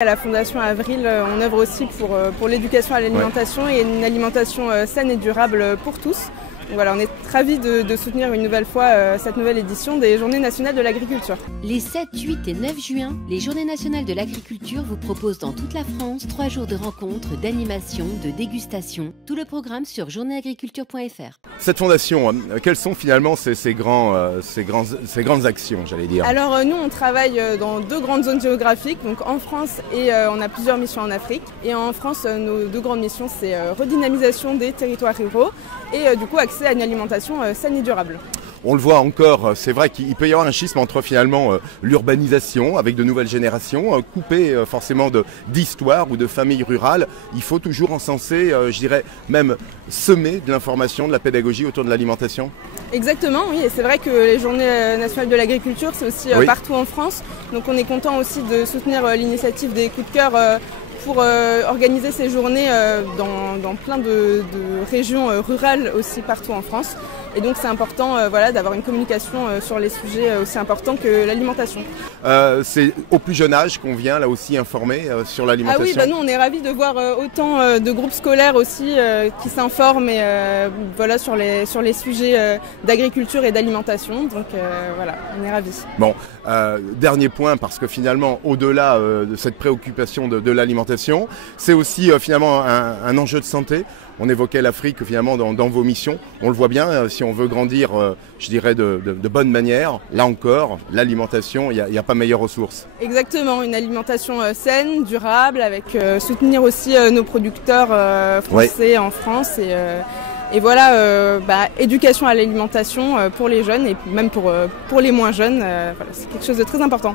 À la Fondation Avril, on œuvre aussi pour l'éducation à l'alimentation et une alimentation saine et durable pour tous. Donc voilà, on est ravis de soutenir une nouvelle fois cette nouvelle édition des Journées nationales de l'agriculture. Les 7, 8 et 9 juin, les Journées nationales de l'agriculture vous proposent dans toute la France 3 jours de rencontres, d'animation, de dégustation. Tout le programme sur journéeagriculture.fr. Cette fondation, quelles sont finalement ces grandes actions, j'allais dire? Alors nous, on travaille dans 2 grandes zones géographiques, donc en France et on a plusieurs missions en Afrique. Et en France, nos 2 grandes missions, c'est redynamisation des territoires ruraux et du coup accès à une alimentation saine et durable. On le voit encore, c'est vrai qu'il peut y avoir un schisme entre finalement l'urbanisation avec de nouvelles générations, coupées forcément d'histoire ou de familles rurales. Il faut toujours encenser, je dirais même semer de l'information, de la pédagogie autour de l'alimentation. Exactement, oui, et c'est vrai que les Journées nationales de l'agriculture, c'est aussi partout en France. Donc on est content aussi de soutenir l'initiative des coups de cœur pour organiser ces journées dans plein de régions rurales aussi partout en France. Et donc c'est important d'avoir une communication sur les sujets aussi importants que l'alimentation. C'est au plus jeune âge qu'on vient là aussi informer sur l'alimentation. Ah oui, nous on est ravis de voir autant de groupes scolaires aussi qui s'informent sur les sujets d'agriculture et d'alimentation. Donc on est ravis. Bon, dernier point, parce que finalement au-delà de cette préoccupation de l'alimentation, c'est aussi finalement un enjeu de santé. On évoquait l'Afrique finalement dans vos missions. On le voit bien, si on veut grandir, je dirais, de bonne manière, là encore, l'alimentation, il n'y a pas meilleure ressource. Exactement, une alimentation saine, durable, avec soutenir aussi nos producteurs français en France. Et voilà, éducation à l'alimentation pour les jeunes et même pour les moins jeunes, c'est quelque chose de très important.